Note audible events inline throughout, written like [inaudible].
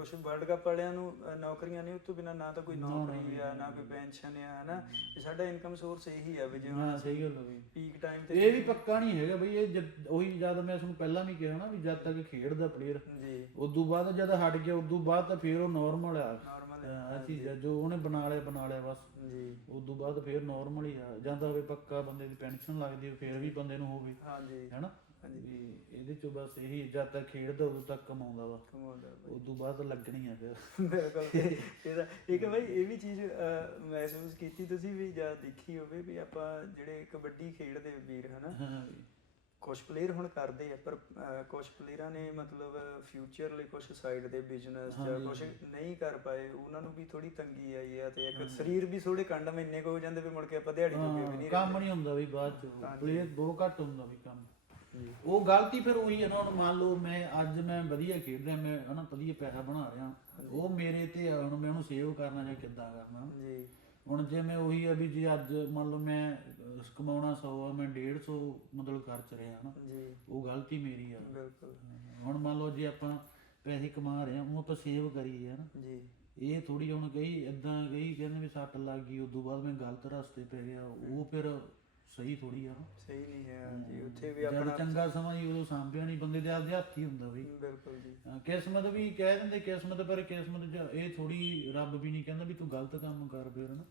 ਕੁਝ world cup ਵਾਲਿਆਂ ਨੂੰ ਅ, ਨੌਕਰੀਆਂ ਨਹੀਂ ਉਸ ਤੋਂ ਬਿਨਾ ਨਾ ਤਾਂ ਕੋਈ ਨੌਕਰੀ ਆ ਨਾ ਕੋਈ ਪੈਨਸ਼ਨ ਆ ਹਨਾ? ਇਹ ਸਾਡਾ ਇਨਕਮ ਸੋਰਸ ਇਹੀ ਆ ਵੀ ਜੇ ਹਾਂ ਸਹੀ ਗੱਲ ਆ ਬਈ ਪੀਕ ਟਾਈਮ ਤੇ ਇਹ ਵੀ ਪੱਕਾ ਨਹੀਂ ਹੈਗਾ ਬਈ ਇਹ ਜਦ- ਉਹੀ ਜਦ ਮੈਂ ਤੁਹਾਨੂੰ ਪਹਿਲਾਂ ਵੀ ਕਿਹਾ ਨਾ ਵੀ ਜਦ ਤੱਕ ਖੇਡਦਾ ਪਲੇਅਰ ਜੀ। ਉਦੋਂ ਬਾਅਦ ਜਦ ਹਟ ਗਿਆ ਉਦੋਂ ਬਾਅਦ ਤਾਂ ਫਿਰ ਉਹ ਨਾਰਮਲ ਆ। ਨਾਰਮਲ ਆ ਚੀਜ਼ ਆ, ਜੋ। ਉਹਨੇ ਬਣਾ ਲਿਆ ਬਣਾ ਲਿਆ ਬਸ। ਜੀ। ਉਦੋਂ ਬਾਅਦ ਫਿਰ ਨਾਰਮਲ ਹੀ ਆ। ਜਾਂਦਾ ਹੋਵੇ ਪੱਕਾ ਬੰਦੇ ਦੀ ਪੈਨਸ਼ਨ ਲੱਗਦੀ ਹੋਵੇ ਫਿਰ ਵੀ ਬੰਦੇ ਨੂੰ ਹੋਵੇ। ਹਾਂਜੀ। ਹੈਨਾ? ਵੀ ਇਹਦੇ ਚ ਬਸ ਇਹੀ ਜਦ ਤੱਕ ਖੇਡਦਾ ਉਦੋਂ ਤੱਕ ਕਮਾਉਂਦਾ ਵਾ। ਕਮਾਉਂਦਾ ਉਦੋਂ ਬਾਅਦ ਲੱਗਣੀ ਆ ਫਿਰ। ਬਿਲਕੁਲ [laughs] ਇਹਦਾ ਇੱਕ ਭਾਈ ਇਹ ਵੀ ਚੀਜ਼ ਮਹਿਸੂਸ ਕੀਤੀ ਤੁਸੀਂ ਵੀ ਜਾਂ ਦੇਖੀ ਹੋਵੇ ਵੀ ਆਪਾਂ ਜਿਹੜੇ ਕਬੱਡੀ ਖੇਡਦੇ ਵੀਰ ਹਨਾ। ਹਾਂ ਵੀ। ਕੁਝ ਪਲੇਅਰ ਹੁਣ ਕਰਦੇ ਆ ਪਰ ਕੁਝ ਪਲੇਅਰਾਂ ਨੇ ਮਤਲਬ ਫਿਊਚਰ ਲਈ ਕੁਝ ਸਾਈਡ ਦੇ ਬਿਜ਼ਨਸ ਜਾਂ ਕੁਝ ਨਹੀਂ ਕਰ ਪਾਏ ਉਹਨਾਂ ਨੂੰ ਵੀ ਥੋੜੀ ਤੰਗੀ ਆਈ ਆ ਤੇ ਇੱਕ ਸਰੀਰ ਵੀ ਥੋੜੇ ਕੰਡਮ ਇੰਨੇ ਕੁ ਹੋ ਜਾਂਦੇ ਵੀ ਮੁੜ ਕੇ ਆਪਾਂ ਦਿਹਾੜੀ ਜੋਗੇ ਵੀ ਨਹੀਂ ਕੰਮ ਨਹੀਂ ਹੁੰਦਾ ਵੀ ਬਾਅਦ ਚ। ਪਲੇਅਰ ਬਹੁਤ ਘੱਟ ਹੁੰਦਾ ਵੀ ਕੰਮ। ਉਹ ਗਲਤੀ ਫਿਰ ਉਹੀ ਹੈ ਨਾ ਹੁਣ ਮੰਨ ਲਓ ਮੈਂ ਅੱਜ ਮੈਂ ਵਧੀਆ ਖੇਡ ਰਿਹਾ ਮੈਂ ਹਨਾ ਵਧੀਆ ਪੈਸਾ ਬਣਾ ਰਿਹਾ ਉਹ ਮੇਰੇ ਤੇ ਆ ਹੁਣ ਮੈਂ ਉਹਨੂੰ ਸੇਵ ਕਰਨਾ ਜਾਂ ਕਿੱਦਾਂ ਕਰਨਾ। ਜੀ। ਹੁਣ ਜੇ ਮੈਂ ਉਹੀ ਆ ਵੀ ਜੇ ਅੱਜ ਮੰਨ ਲਓ ਮੈਂ ਅਹ, ਕਮਾਉਣਾ 100 ਆ ਮੈਂ 150 ਮਤਲਬ ਖਰਚ ਰਿਹਾ ਹਨਾ ਜੀ। ਉਹ ਗਲਤੀ ਮੇਰੀ ਆ। ਬਿਲਕੁਲ। ਹੁਣ ਮੰਨ ਲਓ ਜੇ ਆਪਾਂ ਪੈਸੇ ਕਮਾ ਰਹੇ ਆ ਉਹ ਆਪਾਂ ਸੇਵ ਕਰੀਏ ਹਨਾ। ਜੀ। ਇਹ ਥੋੜੀ ਹੁਣ ਕਈ ਇਦਾਂ ਕਈ ਕਹਿੰਦੇ ਵੀ ਸੱਟ ਲੱਗ ਗਈ ਉਦੋਂ ਬਾਅਦ ਮੈਂ ਗਲਤ ਰਸਤੇ ਪੈ ਗਿਆ ਉਹ ਫਿਰ ਸਹੀ ਥੋੜੀ ਆ ਨਾ। ਸਹੀ ਨਹੀਂ ਹੈ ਜੀ ਉੱਥੇ ਵੀ ਆਪਣਾ ਚੰਗਾ ਸਮਾਂ ਹੀ ਉਦੋਂ ਸਾਂਭਿਆ ਨਹੀਂ ਬੰਦੇ ਦੇ ਆਪਦੇ ਹੱਥ ਹੀ ਹੁੰਦਾ ਬਈ। ਬਿਲਕੁਲ ਜੀ। ਕਿਸਮਤ ਵੀ ਕਹਿ ਦਿੰਦੇ ਕਿਸਮਤ ਪਰ ਕਿਸਮਤ ਇਹ ਥੋੜੀ ਰੱਬ ਵੀ ਨਹੀਂ ਕਹਿੰਦਾ ਵੀ ਤੂੰ ਗਲਤ ਕੰਮ ਕਰ ਫਿਰ ਨਾ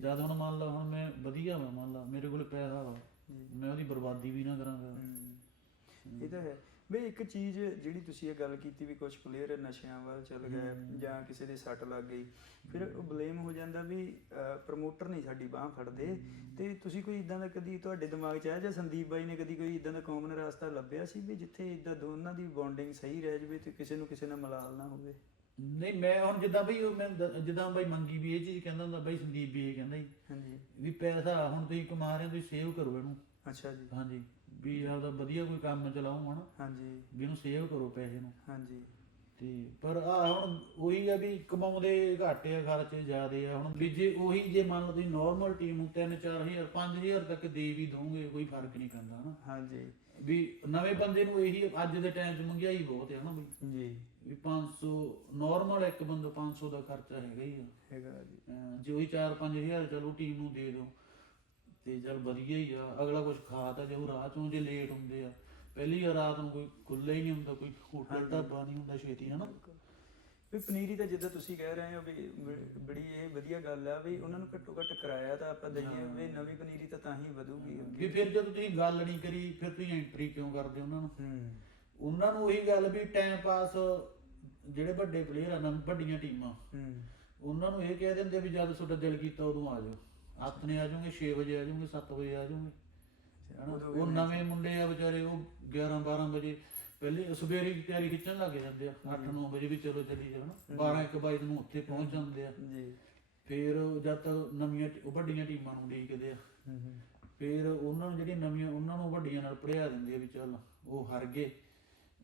ਜਦ ਹੁਣ ਮੰਨ ਲਾ ਹੁਣ ਮੈਂ ਵਧੀਆ ਵਾ ਮੰਨ ਲਾ ਮੇਰੇ ਕੋਲ ਪੈਸਾ ਵਾ ਮੈਂ ਉਹਦੀ ਬਰਬਾਦੀ ਵੀ ਨਾ ਕਰਾਂਗਾ। ਇਹ ਤਾਂ ਹੈ। ਵੀ ਇੱਕ ਚੀਜ਼ ਜਿਹੜੀ ਤੁਸੀਂ ਇਹ ਗੱਲ ਕੀਤੀ ਵੀ ਕੁਝ ਪਲੇਅਰ ਨਸ਼ਿਆਂ ਵੱਲ ਚੱਲ ਗਏ ਜਾਂ ਕਿਸੇ ਦੇ ਸੱਟ ਲੱਗ ਗਈ ਫਿਰ ਉਹ ਬਲੇਮ ਹੋ ਜਾਂਦਾ ਵੀ ਪ੍ਰਮੋਟਰ ਨਹੀਂ ਸਾਡੀ ਬਾਹ ਫੜਦੇ। ਤੇ ਤੁਸੀਂ ਕੋਈ ਇਦਾਂ ਦਾ ਕਦੀ ਤੁਹਾਡੇ ਦਿਮਾਗ 'ਚ ਆਇਆ ਜਾਂ ਸੰਦੀਪ ਬਾਈ ਨੇ ਕਦੀ ਕੋਈ ਇਦਾਂ ਦਾ ਕਾਮਨ ਰਸਤਾ ਲੱਭਿਆ ਸੀ ਵੀ ਜਿੱਥੇ ਇਦਾਂ ਦੋਨਾਂ ਦੀ ਬੌਂਡਿੰਗ ਸਹੀ ਰਹਿ ਜਾਵੇ ਤੇ ਕਿਸੇ ਨੂੰ ਕਿਸੇ ਨਾਲ ਮਲਾਲ ਨਾ ਹੋਵੇ? ਨਹੀਂ ਮੈਂ ਹੁਣ ਜਿੱਦਾਂ ਬਈ ਉਹ ਮੈਂ ਜਿੱਦਾਂ ਬਈ ਮੰਗੀ ਵੀ ਇਹ ਚੀਜ਼ ਕਹਿੰਦਾ ਹੁੰਦਾ ਬਈ ਸੰਦੀਪ ਵੀ ਇਹ ਕਹਿੰਦਾ ਸੀ ਹਾਂਜੀ। ਵੀ ਪੈਸਾ ਹੁਣ ਤੁਸੀਂ ਕਮਾ ਰਹੇ ਹੋ ਤੁਸੀਂ ਸੇਵ ਕਰੋ ਇਹਨੂੰ। ਅੱਛਾ ਜੀ। ਹਾਂਜੀ। ਵੀ ਆਪਦਾ ਵਧੀਆ ਕੋਈ ਕੰਮ ਚਲਾਓ ਹਨਾ। ਹਾਂਜੀ। ਵੀ ਇਹਨੂੰ ਸੇਵ ਕਰੋ ਪੈਸੇ ਨੂੰ। ਹਾਂਜੀ। ਤੇ ਪਰ ਆ ਹੁਣ ਉਹੀ ਆ ਵੀ ਕਮਾਉਂਦੇ ਘੱਟ ਆ ਖਰਚੇ ਜ਼ਿਆਦੇ ਆ। ਹੁਣ ਵੀ ਜੇ ਉਹੀ ਜੇ ਮੰਨ ਲਓ ਤੁਸੀਂ ਨਾਰਮਲ ਟੀਮ ਨੂੰ 3 4000 5000 ਤੱਕ ਦੇ ਵੀ ਦੋਗੇ ਕੋਈ ਫ਼ਰਕ ਨਹੀਂ ਪੈਂਦਾ ਹਨਾ। ਹਾਂਜੀ। ਵੀ ਨਵੇਂ ਬੰਦੇ ਨੂੰ ਇਹੀ ਅੱਜ ਦੇ ਟਾਈਮ 'ਚ ਮਹਿੰਗਾਈ ਬਹੁਤ ਹੈ ਨਾ ਬਈ। ਜੀ। ਵੀ 500 ਨਾਰਮਲ ਇੱਕ ਬੰਦਾ 500 ਦਾ ਖਰਚਾ ਹੈਗਾ ਹੀ ਆ। ਹੈਗਾ ਜੀ। ਜੇ ਉਹੀ 4-5000 ਚਲੋ ਟੀਮ ਨੂੰ ਦੇ ਦਿਓ। ਤੇ ਚਲ ਵਧੀਆ ਹੀ ਆ ਅਗਲਾ ਕੁਝ ਖਾ ਤਾਂ ਜਾਊ ਰਾਤ ਨੂੰ ਜੇ ਲੇਟ ਹੁੰਦੇ ਆ। ਪਹਿਲੀ ਵਾਰ ਰਾਤ ਨੂੰ ਕੋਈ ਖੁੱਲ੍ਹਾ ਹੀ ਨਹੀਂ ਹੁੰਦਾ ਕੋਈ ਹੋਟਲ ਢਾਬਾ ਨਹੀਂ ਹੁੰਦਾ ਛੇਤੀ ਹਨਾ? ਵੀ ਪਨੀਰੀ ਤਾਂ ਜਿੱਦਾਂ ਤੁਸੀਂ ਕਹਿ ਰਹੇ ਹੋ ਵੀ ਬ- ਬੜੀ ਇਹ ਵਧੀਆ ਗੱਲ ਆ ਵੀ ਉਹਨਾਂ ਨੂੰ ਘੱਟੋ ਘੱਟ ਕਿਰਾਇਆ ਤਾਂ ਆਪਾਂ ਦਈਏ ਵੀ ਨਵੀਂ ਪਨੀਰੀ ਤਾਂ ਤਾਂ ਹੀ ਵਧੂਗੀ ਵੀ ਫਿਰ ਜਦੋਂ ਤੁਸੀਂ ਗੱਲ ਨਹੀਂ ਕਰੀ ਫਿਰ ਤੁਸੀਂ ਐਂਟਰੀ ਕਿਉਂ ਕਰਦੇ ਉਹਨਾਂ ਨੂੰ? ਹੂੰ। ਉਹਨਾਂ ਨੂੰ ਉਹੀ ਗੱਲ ਵੀ ਟਾਈਮ ਪਾਸ ਜਿਹੜੇ ਵੱਡੇ ਪਲੇਅਰ ਆ ਨਾ ਵੱਡੀਆਂ ਟੀਮਾਂ ਹੂੰ। ਉਹਨਾਂ ਨੂੰ ਇਹ ਕਹਿ ਦਿੰਦੇ ਵੀ ਜਦ ਤੁਹਾਡਾ ਦਿਲ ਕੀਤਾ ਉਦੋਂ ਆ ਜਾਓ। ਆਥਣੇ ਆ ਜਾਓਗੇ 6 ਵਜੇ ਆ ਜਾਓਗੇ 7 ਵਜੇ ਆ ਜਾਓਗੇ ਹਨਾ? ਉਦੋਂ ਉਹ ਨਵੇਂ ਮੁੰਡੇ ਆ ਵਿਚਾਰੇ ਉਹ 11 12 ਵਜੇ ਪਹਿਲੇ ਸਵੇਰੇ ਹੀ ਤਿਆਰੀ ਖਿੱਚਣ ਲੱਗ ਜਾਂਦੇ ਆ। 8 9 ਵਜੇ ਵੀ ਚਲੋ ਚੱਲੀ ਨਾ 12 1 ਵਜੇ ਨੂੰ ਉੱਥੇ ਪਹੁੰਚ ਜਾਂਦੇ ਆ। ਜੀ। ਫਿਰ ਜਦ ਤੱਕ ਨਵੀਆਂ ਵੱਡੀਆਂ ਟੀਮਾਂ ਨੂੰ ਉਡੀਕਦੇ ਆ। ਫਿਰ ਉਹਨਾਂ ਨੂੰ ਜਿਹੜੀਆਂ ਨਵੀਆਂ ਉਹਨਾਂ ਨੂੰ ਵੱਡੀਆਂ ਨਾਲ ਪੜਿਆ ਦਿੰਦੇ ਆ ਵੀ ਚੱਲ ਉਹ ਹਾਰ ਗਏ।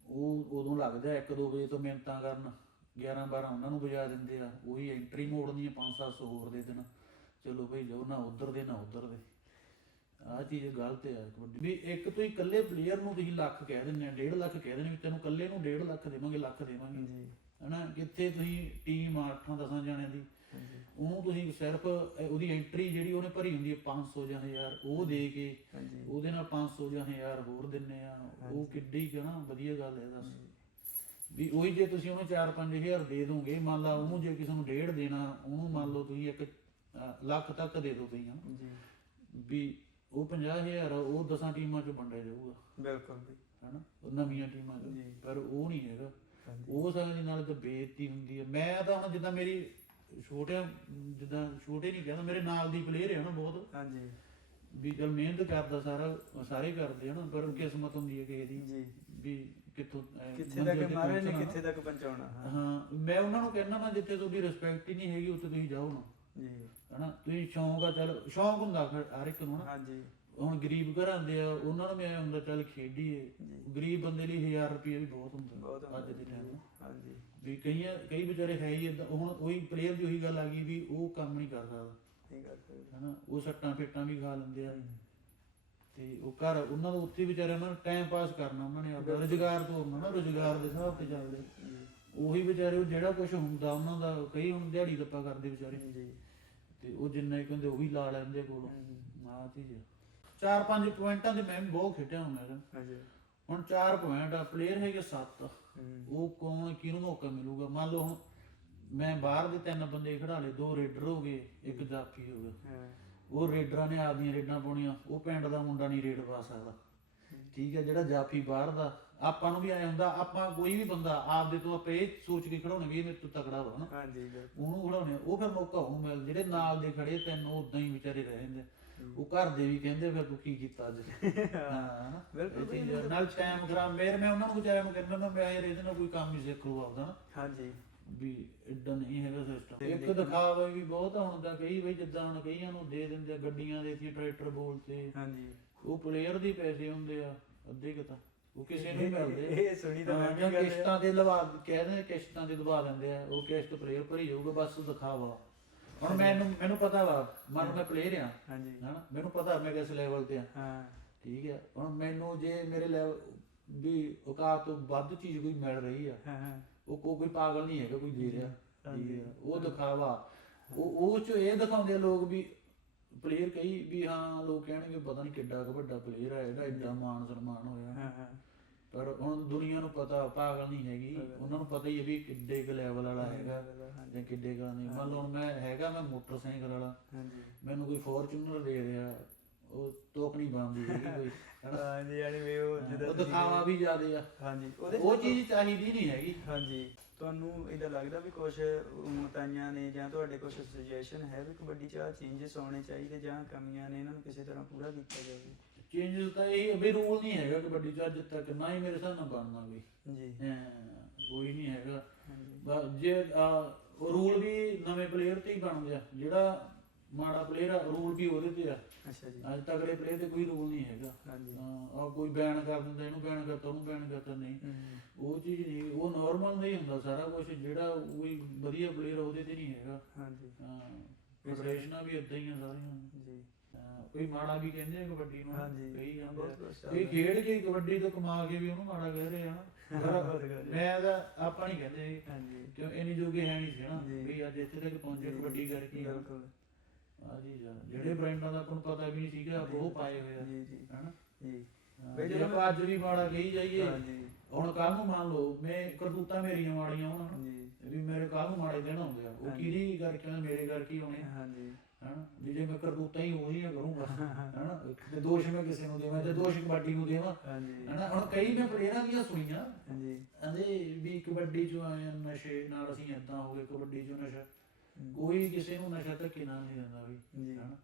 ਉਹ ਉਦੋਂ ਲੱਗਦਾ 1-2 ਵਜੇ ਤੋਂ ਮਿਹਨਤਾਂ ਕਰਨ 11-12 ਉਹਨਾਂ ਨੂੰ ਵਜਾ ਦਿੰਦੇ ਆ। ਉਹੀ ਐਂਟਰੀ ਮੋੜਨੀ 5-700 ਹੋਰ ਦੇ ਦੇਣਾ। ਚਲੋ ਭਈ ਜਾਓ ਨਾ ਉਧਰ ਦੇ ਨਾ ਉਧਰ ਦੇ। ਆਹ ਚੀਜ਼ ਗਲਤ ਹੈ ਕਬੱਡੀ। ਵੀ ਇੱਕ ਤੁਸੀਂ ਇਕੱਲੇ ਪਲੇਅਰ ਨੂੰ ਤੁਸੀਂ ਲੱਖ ਕਹਿ ਦਿੰਦੇ ਆ 1.5 ਲੱਖ ਕਹਿ ਦਿੰਦੇ ਵੀ ਤੈਨੂੰ ਇਕੱਲੇ ਨੂੰ 1.5 ਲੱਖ ਦੇਵਾਂਗੇ ਲੱਖ ਦੇਵਾਂਗੇ। ਜੀ ਹਨਾ ਕਿੱਥੇ ਤੁਸੀਂ ਟੀਮ 8-10 ਜਣਿਆਂ ਦੀ ਉਹਨੂੰ ਤੁਸੀਂ ਸਿਰਫ ਉਹਦੀ ਐਂਟਰੀ ਜਿਹੜੀ ਉਹਨੇ ਭਰੀ ਹੁੰਦੀ ਹੈ 500 ਜਾਂ 1000 ਉਹ ਦੇ ਕੇ ਉਹਦੇ ਨਾਲ 500 ਜਾਂ 1000 ਹੋਰ ਦਿੰਨੇ ਆ। ਉਹ ਕਿੱਡੀ ਕੁ ਨਾ ਵਧੀਆ ਗੱਲ ਹੈ ਦੱਸ। ਵੀ ਉਹੀ ਜੇ ਤੁਸੀਂ ਉਹਨੂੰ 4-5000 ਦੇ ਦੋਗੇ ਮੰਨ ਲਾ ਉਹਨੂੰ ਜੇ ਕਿਸੇ ਨੂੰ ਡੇਢ ਦੇਣਾ ਉਹਨੂੰ ਮੰਨ ਲਓ ਤੁਸੀਂ ਇੱਕ ਅਹ, ਲੱਖ ਤੱਕ ਦੇ ਦੋ ਤੁਸੀਂ ਹਨਾ। ਜੀ। ਵੀ ਉਹ 50000 ਆ, ਉਹ 10 ਟੀਮਾਂ ਚ ਵੰਡਿਆ ਜਾਊਗਾ। ਬਿਲਕੁਲ ਜੀ। ਹਨਾ ਉਹ ਨਵੀਆਂ ਟੀਮਾਂ ਚ। ਜੀ। ਪਰ ਉਹ ਨਹੀਂ ਹੈਗਾ। ਹਾਂਜੀ। ਉਹ ਸਾਰੀ ਨਾਲ ਤਾਂ ਬੇਇੱਜ਼ਤੀ ਹੁੰਦੀ ਹੈ ਮੈਂ ਤਾਂ ਹੁਣ ਜਿੱਦਾਂ ਮੇਰੀ ਛੋਟੇ ਜਿੱਦਾਂ ਛੋਟੇ ਨਹੀਂ ਕਹਿੰਦਾ ਮੇਰੇ ਨਾਲ ਦੀ ਪਲੇਅਰ ਹੈ ਨਾ ਬਹੁਤ। ਹਾਂਜੀ। ਵੀ ਚਲ ਮਿਹਨਤ ਕਰਦਾ ਸਾਰਾ ਸਾਰੇ ਕਰਦੇ ਹਨ ਪਰ ਕਿਸਮਤ ਹੁੰਦੀ ਹੈ ਕਿਸੇ ਦੀ। ਜੀ। ਵੀ ਕਿੱਥੋਂ ਕਿੱਥੇ ਮੰਜ਼ਿਲ ਤੱਕ ਤੇ ਮਾਰੇ ਨੇ ਪਹੁੰਚਣਾ। ਕਿੱਥੇ ਤੱਕ ਪਹੁੰਚਾਉਣਾ। ਹਾਂ। ਹਾਂ ਮੈਂ ਉਹਨਾਂ ਨੂੰ ਕਹਿੰਦਾ ਨਾ ਜਿੱਥੇ ਤੁਹਾਡੀ ਰਿਸਪੈਕਟ ਹੀ ਨਹੀਂ ਹੈਗੀ ਉੱਥੇ ਤੁਸੀਂ ਜਾਓ ਨਾ। ਜੀ। ਹਨਾ? ਤੁਸੀਂ ਸ਼ੌਂਕ ਆ ਚੱਲ ਸ਼ੌਂਕ ਹੁੰਦਾ ਫਿਰ ਹਰ ਇੱਕ ਨੂੰ ਨਾ ਹਾਂਜੀ। ਹੁਣ ਗਰੀਬ ਘਰਾਂ ਦੇ ਆ ਉਹਨਾਂ ਨੂੰ ਵੀ ਐ ਹੁੰਦਾ ਚੱਲ ਖੇਡੀਏ। ਗਰੀਬ ਬੰਦੇ ਲਈ 1000 ਰੁਪਏ ਵੀ ਬਹੁਤ ਹੁੰਦਾ ਅੱਜ ਦੇ ਟਾਈਮ ਹਾਂਜੀ। ਵੀ ਕਈਆਂ ਕਈ ਵਿਚਾਰੇ ਹੈ ਹੀ ਏਦਾਂ ਹੁਣ ਉਹੀ ਪਲੇਅਰ ਦੀ ਉਹੀ ਗੱਲ ਆ ਗਈ ਵੀ ਉਹ ਕੰਮ ਨਹੀਂ ਕਰ ਸਕਦਾ। ਠੀਕ ਗੱਲ ਹੈ। ਹਨਾ? ਉਹ ਸੱਟਾਂ ਫੇਟਾਂ ਵੀ ਖਾ ਲੈਂਦੇ ਆ। ਤੇ ਉਹ ਘਰ ਉਹਨਾਂ ਦਾ ਉੱਥੇ ਵਿਚਾਰੇ ਉਹਨਾਂ ਨੇ ਟਾਈਮ ਪਾਸ ਕਰਨਾ ਉਹਨਾਂ ਨੇ ਆਪਦਾ ਰੁਜ਼ਗਾਰ ਤੋਂ ਉਹਨਾਂ ਨਾ ਰੁਜ਼ਗਾਰ ਦੇ ਹਿਸਾਬ ਤੇ ਚੱਲਦੇ। ਉਹੀ ਵਿਚਾਰੇ ਉਹ ਜਿਹੜਾ ਕੁਝ ਹੁੰਦਾ ਉਹਨਾਂ ਦਾ ਕਈ ਹੁਣ ਦਿਹਾੜੀ ਦੱਪਾ ਕਰਦੇ ਵਿਚਾਰੇ। ਜੀ। ਤੇ ਉਹ ਜਿੰਨਾ ਹੀ ਕਹਿੰਦੇ ਉਹੀ ਲਾ ਲੈਂਦੇ ਕੋਲੋਂ। ਆਹ ਚੀਜ਼ ਆ। ਚਾਰ ਪੰਜ ਪੁਆਇੰਟਾਂ ਦੇ ਮੈਂ ਵੀ ਬਹੁਤ ਖੇਡਿਆ ਮੈਂ ਹਾਂਜੀ। ਹੁਣ ਚਾਰ ਪੁਆਇੰਟ ਆ ਪਲੇਅਰ ਹੈਗੇ ਸੱਤ। ਹਮ, ਉਹ ਕੌਣ ਕਿਹਨੂੰ ਮੌਕਾ ਮਿਲੂਗਾ? ਮੰਨ ਲਓ ਹੁਣ ਮੈਂ ਬਾਹਰ ਦੇ ਤਿੰਨ ਬੰਦੇ ਖੜਾ ਲਏ ਦੋ ਰੇਡਰ ਹੋ ਗਏ ਇੱਕ ਜਾਫੀ ਹੋ ਗਿਆ ਉਹ ਰੇਡਰਾਂ ਨੇ ਆਪਦੀਆਂ ਰੇਡਾਂ ਪਾਉਣੀਆਂ ਉਹ ਪਿੰਡ ਦਾ ਮੁੰਡਾ ਨਹੀਂ ਰੇਡ ਪਾ ਸਕਦਾ। ਠੀਕ ਹੈ ਜਿਹੜਾ ਜਾਫੀ ਬਾਹਰ ਦਾ ਆਪਾਂ ਨੂੰ ਵੀ ਐ ਹੁੰਦਾ ਆਪਾਂ ਕੋਈ ਵੀ ਬੰਦਾ ਆਪਦੇ ਤੋਂ ਆਪਾਂ ਇਹ ਸੋਚ ਕੇ ਖੜਾਉਣਾ ਵੀ ਇਹ ਮੇਰੇ ਤੋਂ ਤਕੜਾ ਨਾ ਹਾਂਜੀ ਬਿਲਕੁਲ। ਉਹਨੂੰ ਖੜਾਉਣੇ ਉਹ ਫਿਰ ਮੌਕਾ ਉਹਨੂੰ ਮਿਲ ਜਿਹੜੇ ਨਾਲ ਦੇ ਖੜੇ ਤਿੰਨ ਉਦਾਂ ਹੀ ਵਿਚਾਰੇ ਰਹਿ ਜਾਂਦੇ ਉਹ ਘਰ ਦੇ ਵੀ ਕਹਿੰਦੇ ਫਿਰ ਤੂੰ ਕੀ ਕੀਤਾ ਅੱਜ? [laughs] ਹਾਂ ਨਾ ਬਿਲਕੁਲ ਇਹ ਚੀਜ਼ ਆ। ਨਾਲ ਟਾਈਮ ਖਰਾਬ ਮੇਰੇ ਮੈਂ ਉਹਨਾਂ ਨੂੰ ਵਿਚਾਰਿਆਂ ਨੂੰ ਕਹਿੰਦਾ ਮੈਂ ਯਾਰ ਇਹਦੇ ਨਾਲ ਕੋਈ ਕੰਮ ਹੀ ਸਿੱਖ ਲਓ ਆਪਦਾ ਨਾ ਹਾਂਜੀ। ਵੀ ਇਦਾਂ ਨਹੀਂ ਹੈਗਾ ਸਿਸਟਮ ਇੱਕ ਦਿਖਾਵਾ ਵੀ ਬਹੁਤ ਹੁਣ ਤਾਂ ਕਈ ਬਈ ਜਿੱਦਾਂ ਹੁਣ ਕਈਆਂ ਨੂੰ ਦੇ ਦਿੰਦੇ ਆ ਗੱਡੀਆਂ ਦੇ ਸੀ ਟਰੈਕਟਰ ਬੋਲਤੇ ਹਾਂਜੀ। ਉਹ ਪਲੇਅਰ ਦੇ ਪੈਸੇ ਹੁੰਦੇ ਆ ਅੱਧੇ ਕੁ ਤਾਂ। ਉਹ ਕਿਸੇ ਨੂੰ ਮਿਲਦੇ ਇਹ ਸੁਣੀ ਤਾਂ ਮੈਂ ਵੀ ਜਾਂ ਗੱਲ ਹੈ। ਕਿਸ਼ਤਾਂ ਤੇ ਲਵਾ ਕਹਿੰਦੇ ਕਿਸ਼ਤਾਂ ਤੇ ਦਬਾ ਦਿੰਦੇ ਆ ਉਹ ਕਿਸ਼ਤ ਪਲੇਅਰ ਭਰੀ ਜਾਊਗਾ ਬਸ ਦਿਖਾਵਾ। ਹੁਣ ਮੈਨੂੰ ਮੈਨੂੰ ਪਤਾ ਵਾ ਮਨ ਮੈਂ ਪਲੇਅਰ ਆ। ਹਾਂਜੀ। ਹਨਾ? ਮੈਨੂੰ ਪਤਾ ਮੈਂ ਕਿਸ ਲੈਵਲ ਤੇ ਆ। ਹਾਂ। ਠੀਕ ਹੈ ਹੁਣ ਮੈਨੂੰ ਜੇ ਮੇਰੇ ਲੈਵਲ ਵੀ ਔਕਾਤ ਤੋਂ ਵੱਧ ਚੀਜ਼ ਕੋਈ ਮਿਲ ਰਹੀ ਆ ਹਾਂ ਹਾਂ। ਉਹ ਕੋ- ਕੋਈ ਪਾਗਲ ਨਹੀਂ ਹੈਗਾ ਕੋਈ ਦੇ ਰਿਹਾ ਠੀਕ ਹੈ ਉਹ ਦਿਖਾਵਾ। ਉਹ ਉਹ ਚ ਇਹ ਦਿਖਾਉਂਦੇ ਆ ਲੋਕ ਵੀ ਪਲੇਅਰ ਕਈ ਵੀ ਹਾਂ ਲੋਕ ਕਹਿਣਗੇ ਪਤਾ ਨਹੀਂ ਕਿੱਡਾ ਕੁ ਵੱਡਾ ਪਲੇਅਰ ਹੈ ਇਹਦਾ ਮਾਣ ਸਨਮਾਨ ਹੋਇਆ। ਹਾਂ ਹਾਂ। ਪਰ ਹੁਣ ਦੁਨੀਆ ਨੂੰ ਪਤਾ ਪਾਗਲ ਨਹੀਂ ਹੈਗੀ। ਉਹਨਾਂ ਨੂੰ ਪਤਾ ਹੀ ਹੈ ਵੀ ਕਿੱਡੇ ਕੁ ਲੈਵਲ ਵਾਲਾ ਹੈਗਾ ਜਾਂ ਕਿੱਡੇ ਕੁ ਨਹੀਂ। ਮੰਨ ਲਓ ਮੈਂ ਹੈਗਾ ਮੈਂ ਮੋਟਰਸਾਈਕਲ ਵਾਲਾ। ਹਾਂਜੀ। ਮੈਨੂੰ ਕੋਈ ਫੋਰਚੂਨਰ ਦੇ ਰਿਹਾ ਉਹ ਤੋਕ ਨਹੀਂ ਬਣਦੀ ਹੈਗੀ [laughs] ਕੋਈ। ਹਾਂਜੀ ਯਾਨੀ ਵੀ ਉਹ ਜਦੋਂ ਉਹ ਦਿਖਾਵਾ ਵੀ ਜ਼ਿਆਦੇ ਆ। ਹਾਂਜੀ ਉਹਦੇ ਉਹ ਚੀਜ਼ ਚਾਹੀਦੀ ਨਹੀਂ ਹੈਗੀ। ਹਾਂਜੀ ਤੁਹਾਨੂੰ ਇਹਦਾ ਲੱਗਦਾ ਵੀ ਕੁਝ ਮਤਾਈਆਂ ਨੇ ਜਾਂ ਤੁਹਾਡੇ ਕੁਝ ਸੁਜੈਸ਼ਨ ਹੈ ਵੀ ਕਬੱਡੀ ਚ ਚੇਂਜਸ ਆਉਣੇ ਚਾਹੀਦੇ ਜਾਂ ਕਮੀਆਂ ਨੇ ਇਹਨਾਂ ਨੂੰ ਕਿਸੇ ਤਰ੍ਹਾਂ ਪੂਰਾ ਕੀਤਾ ਜਾਵੇ? ਚੇਂਜਸ ਤਾਂ ਇਹ ਵੀ ਰੂਲ ਨਹੀਂ ਹੈਗਾ ਕਬੱਡੀ ਚ ਅੱਜ ਤੱਕ ਨਾ ਹੀ ਮੇਰੇ ਹਿਸਾਬ ਨਾਲ ਬਣਨਾ ਵੀ। ਜੀ। ਹਾਂ, ਕੋਈ ਨਹੀਂ ਹੈਗਾ। ਬਸ ਜੇ ਰੂਲ ਵੀ ਨਵੇਂ ਪਲੇਅਰ ਤੇ ਹੀ ਬਣਦੇ ਆ ਜਿਹੜਾ ਮਾੜਾ ਪਲੇਅਰ ਆ ਰੂਲ ਵੀ ਉਹਦੇ ਤੇ ਆ। ਅੱਛਾ ਜੀ। ਅੱਜ ਪਲੇਅਰ ਤੇ ਕੋਈ ਰੂਲ ਨਹੀਂ ਹੈਗਾ। ਹਾਂਜੀ। ਆ ਕੋਈ ਬੈਨ ਕਰ ਦਿੰਦਾ ਇਹਨੂੰ ਬੈਨ ਕਰਤਾ ਉਹਨੂੰ ਬੈਨ ਕਰਤਾ ਨਹੀਂ। ਹਮ, ਉਹ ਚੀਜ਼ ਨਹੀਂ ਉਹ ਨਾਰਮਲ ਨਹੀਂ ਹੁੰਦਾ ਸਾਰਾ ਕੁਝ ਜਿਹੜਾ ਕੋਈ ਵਧੀਆ ਪਲੇਅਰ ਉਹਦੇ ਤੇ ਨਹੀਂ ਹੈਗਾ। ਹਾਂਜੀ। ਹਾਂ ਫੈਡਰੇਸ਼ਨਾਂ ਵੀ ਇਦਾਂ ਹੀ ਆ ਸਾਰੀਆਂ। ਜੀ। ਹਾਂ, ਕੋਈ ਮਾੜਾ ਵੀ ਕਹਿੰਦੇ ਆ ਕਬੱਡੀ ਨੂੰ ਹਾਂਜੀ। ਕਈ ਜਾਂਦੇ ਕਈ ਖੇਡ ਕੇ ਕਬੱਡੀ ਤੋਂ ਕਮਾ ਕੇ ਵੀ ਉਹਨੂੰ ਮਾੜਾ ਕਹਿ ਰਹੇ ਆ। ਮੈਂ ਤਾਂ ਆਪਾਂ ਨਹੀਂ ਕਹਿੰਦੇ ਹਾਂਜੀ। ਕਿਉਂ? ਇੰਨੀ ਜੋਗੇ ਹੈ ਨਹੀਂ ਸੀ ਨਾ। ਵੀ ਅੱਜ ਇੱਥੇ ਤੱਕ ਪਹੁੰਚੇ ਕਬੱਡੀ ਕਰਕੇ। ਬਿਲਕੁਲ। ਆ ਜੀ ਜਾ। ਜਿਹੜੇ ਬ੍ਰਾਂਡਾਂ ਦਾ ਆਪਾਂ ਨੂੰ ਪਤਾ ਵੀ ਨਹੀਂ ਸੀਗਾ ਉਹ ਪਾਏ ਹੋਏ ਆ। ਜੀ ਜੀ। ਹਨਾ? ਜੀ। ਬਈ ਜੇ ਆਪਾਂ ਅੱਜ ਵੀ ਮਾੜਾ ਕਹੀ ਜਾਈਏ ਹਾਂਜੀ। ਹੁਣ ਕੱਲ ਨੂੰ ਮੰਨ ਲਓ ਮੈਂ ਕਰਤੂਤਾਂ ਮੇਰੀਆਂ ਮਾੜੀਆਂ ਹੋਣ ਜੀ ਵੀ ਮੇਰੇ ਕੱਲ ਨੂੰ ਮਾੜੇ ਦਿਨ ਆਉਂਦੇ ਆ। ਉਹ। ਕਿਹਦੀ ਕਰਕੇ ਆਉਣੇ, ਮੇਰੇ ਕਰਕੇ ਹੀ ਆਉਣੇ ਆ, ਹਾਂਜੀ। ਹਨਾ? ਵੀ ਜੇ ਮੈਂ ਕਰਤੂਤਾਂ ਹੀ ਉਹੀ ਕਰੂੰਗਾ। ਹਨਾ? ਤੇ ਦੋਸ਼ ਮੈਂ ਕਿਸੇ ਨੂੰ ਦੇਵਾਂ ਤੇ ਦੋਸ਼ ਕਬੱਡੀ ਨੂੰ ਦੇਵਾਂ। ਹਾਂਜੀ। ਹਨਾ? ਹੁਣ ਕਈ ਮੈਂ ਪਲੇਅਰਾਂ ਦੀਆਂ ਸੁਣੀਆਂ। ਹਾਂਜੀ। ਕਹਿੰਦੇ ਵੀ ਕਬੱਡੀ ਚੋਂ ਆਏ ਆ ਨਸ਼ੇ ਨਾਲ ਅਸੀਂ ਏਦਾਂ ਹੋ ਗਏ ਕਬੱਡੀ ਚੋਂ ਨਸ਼ਾ। ਕੋਈ ਕਿਸੇ ਨੂੰ ਨਸ਼ਾ ਧੱਕੇ ਨਾਲ ਨਹੀਂ ਦਿੰਦਾ ਵੀ। ਜੀ। ਹਨਾ?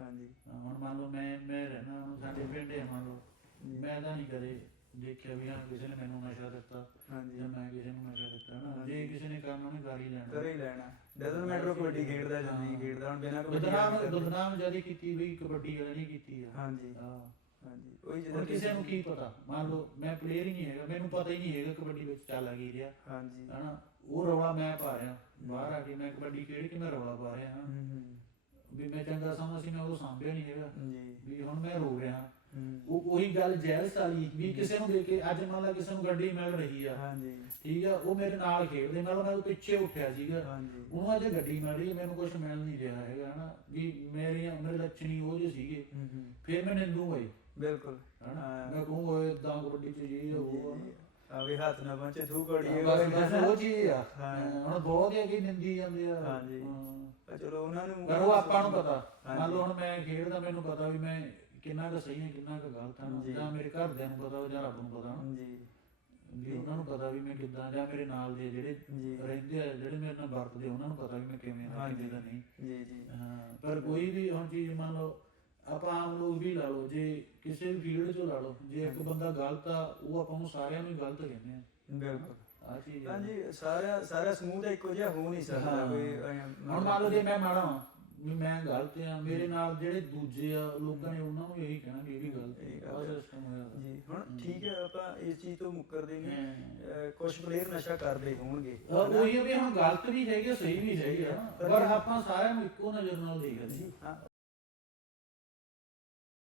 ਹਾਂਜੀ। ਹਾਂ, ਹੁਣ ਮੰਨ ਲਓ ਮੈਂ ਮੈਂ ਰਹਿਣਾ ਹੁਣ ਸਾਡੇ ਪਿੰਡ ਹੈ ਮੰਨ ਲਓ। ਮੈਂ ਤਾਂ ਨਹੀਂ ਕਦੇ ਦੇਖਿਆ ਵੀ ਹਾਂ ਕਿਸੇ ਨੇ ਮੈਨੂੰ ਨਸ਼ਾ ਦਿੱਤਾ ਹਾਂਜੀ। ਜਾਂ ਮੈਂ ਕਿਸੇ ਨੂੰ ਨਸ਼ਾ ਦਿੱਤਾ ਨਾ। ਜੇ ਕਿਸੇ ਨੇ ਕਰਨਾ ਉਹਨੇ ਕਰ ਹੀ ਲੈਣਾ। ਕਰ ਹੀ ਲੈਣਾ। ਡਜ਼ਨ ਮੈਟਰ ਕਬੱਡੀ ਖੇਡਦਾ ਜਾਂ ਨਹੀਂ ਖੇਡਦਾ ਹੁਣ ਬਿਨਾਂ ਕਬੱਡੀ ਕਰਦੇ। ਬਦਨਾਮ ਜ਼ਿਆਦਾ ਕੀਤੀ ਵੀ ਕਬੱਡੀ ਵਾਲੇ ਨਹੀਂ ਕੀਤੀ ਆ। ਹਾਂਜੀ। ਹਾਂ। ਹਾਂਜੀ। ਉਹੀ ਜਦੋਂ ਕਿਸੇ ਨੂੰ ਕੀ ਪਤਾ? ਮੰਨ ਲਓ ਮੈਂ ਪਲੇਅਰ ਹੀ ਨਹੀਂ ਹੈਗਾ। ਮੈਨੂੰ ਪਤਾ ਹੀ ਨਹੀਂ ਹੈਗਾ ਕਬੱਡੀ ਵਿੱਚ ਚੱਲ ਆ ਕੀ ਰਿਹਾ। ਹਾਂਜੀ। ਹਨਾ? ਉਹ ਰੌਲਾ ਮੈਂ ਪਾ ਰਿਹਾ। ਬਾਹਰ ਆ ਕੇ ਮੈਂ ਕਬੱਡੀ ਖੇਡ ਕੇ ਮੈਂ ਰੌਲਾ ਪਾ ਰਿਹਾ। ਹਾਂ ਵੀ ਮੈਂ ਚੰਗਾ ਸਮਝ ਸੀ ਮੈਂ ਉਹ ਸਾਂਭਿਆ ਨਹੀਂ ਹੈਗਾ। ਜੀ। ਵੀ ਹੁਣ ਮੈਂ ਰੋ ਰਿਹਾ। ਉਹ ਉਹੀ ਗੱਲ ਜੈਲਸ ਵਾਲੀ ਵੀ ਕਿਸੇ ਨੂੰ ਦੇਖ ਕੇ ਅੱਜ ਮੰਨ ਲਾ ਕਿਸੇ ਨੂੰ ਗੱਡੀ ਮਿਲ ਰਹੀ ਆ। ਹਾਂਜੀ। ਠੀਕ ਆ ਉਹ ਮੇਰੇ ਨਾਲ ਖੇਡਦੇ ਨਾਲ ਮੈਂ ਉਹ ਪਿੱਛੇ ਉੱਠਿਆ ਸੀਗਾ। ਹਾਂਜੀ। ਉਹਨੂੰ ਅੱਜ ਗੱਡੀ ਮਿਲ ਰਹੀ ਹੈ ਮੈਨੂੰ ਕੁਝ ਮਿਲ ਨਹੀਂ ਰਿਹਾ ਹੈਗਾ ਹਨਾ? ਵੀ ਮੇਰੀਆਂ ਮੇਰੇ ਲੱਛਣੀ ਉਹ ਜਿਹੇ ਸੀਗੇ। ਫਿਰ ਮੈਂ ਨਿੰਦੂ ਹੋਈ। ਬਿਲਕੁਲ। ਹਨਾ? ਹਾਂ। ਮੈਂ ਕਹੂੰ ਓਏ ਇਦਾਂ ਕਬੱਡੀ ਚ ਜੀ ਉਹ ਆ। ਆ ਵੀ ਹੱਥ ਨਾ ਪਹੁੰਚੇ ਥੂ ਕੋੜੀ ਬਸ ਬਸ ਉਹ ਚੀਜ਼ ਆ। ਹਾਂ। ਹੁਣ ਬਹੁਤ ਹੈਗੀ ਨਿੰਦੀ ਜਾਂਦੇ ਆ। ਹਾਂਜੀ। ਹਾਂ। ਚਲੋ ਉਹਨਾਂ ਨੂੰ ਉਹ ਆਪਾਂ ਨੂੰ ਪਤਾ। ਮੰਨ ਲਓ ਹੁਣ ਮੈਂ ਖੇਡਦਾ ਮੈਨੂੰ ਪਤਾ ਵੀ ਮੈਂ ਕਿੰਨਾ ਕੁ ਸਹੀ ਹੈ ਕਿੰਨਾ ਕੁ ਗਲਤ ਹੈ ਜੀ। ਮੇਰੇ ਘਰਦਿਆਂ ਨੂੰ ਪਤਾ ਜਾਂ ਰੱਬ ਨੂੰ ਪਤਾ ਜੀ ਵੀ ਉਹਨਾਂ ਨੂੰ ਪਤਾ ਵੀ ਮੈਂ ਕਿੱਦਾਂ ਜਾਂ ਮੇਰੇ ਨਾਲ ਦੇ ਜਿਹੜੇ ਰਹਿੰਦੇ ਆ ਜਿਹੜੇ ਮੇਰੇ ਨਾਲ ਵਰਤਦੇ ਉਹਨਾਂ ਨੂੰ ਪਤਾ ਵੀ ਮੈਂ ਕਿਵੇਂ ਦਾ ਹਾਂਜੀ। ਕਿਵੇਂ ਦਾ ਨਹੀਂ ਜੀ ਜੀ ਹਾਂ ਪਰ ਕੋਈ ਵੀ ਹੁਣ ਚੀਜ਼ ਮੰਨ ਲਓ ਆਪਾਂ ਆਮ ਲੋਕ ਵੀ ਲਾ ਲਓ ਜੇ ਕਿਸੇ ਵੀ ਫੀਲਡ 'ਚ ਲਾ ਲਓ ਜੇ ਇੱਕ ਬੰਦਾ ਗਲਤ ਆ ਉਹ ਆਪਾਂ ਨੂੰ ਸਾਰਿਆਂ ਨੂੰ ਹੀ ਗਲਤ ਕਹਿੰਦੇ ਆ ਬਿਲਕੁਲ ਆ ਚੀਜ਼ ਆ। ਹਾਂਜੀ ਸਾਰਾ ਸਾਰਾ ਸਮੂਹ ਤਾਂ ਇੱਕੋ ਜਿਹਾ ਹੋ ਨਹੀਂ ਸਕਦਾ ਹਾਂ। ਕੋਈ ਹੁਣ ਮੰਨ ਲਓ ਜੇ ਮੈਂ ਮਾੜਾ ਵੀ ਮੈਂ ਗਲਤ ਆ ਮੇਰੇ ਨਾਲ ਜਿਹੜੇ ਦੂਜੇ ਆ ਲੋਕਾਂ ਨੇ ਉਹਨਾਂ ਨੂੰ ਇਹੀ ਕਹਿਣਾ ਵੀ ਇਹ ਵੀ ਗਲਤ ਗਲਤ ਆਹ ਸਿਸਟਮ ਹੋਇਆ। ਜੀ ਹੁਣ ਠੀਕ ਹੈ ਆਪਾਂ ਇਸ ਚੀਜ਼ ਤੋਂ ਮੁੱਕਰਦੇ ਨਹੀਂ। ਕੁਝ ਪਲੇਅਰ ਨਸ਼ਾ ਕਰਦੇ ਹੋਣਗੇ। ਉਹੀ ਆ ਵੀ ਹੁਣ ਗਲਤ ਵੀ ਹੈਗੇ ਸਹੀ ਵੀ ਹੈਗੇ ਆ। ਪਰ ਆਪਾਂ ਸਾਰਿਆਂ ਨੂੰ ਇੱਕੋ ਨਜ਼ਰ ਨਾਲ ਦੇਖਦੇ ਹਾਂ।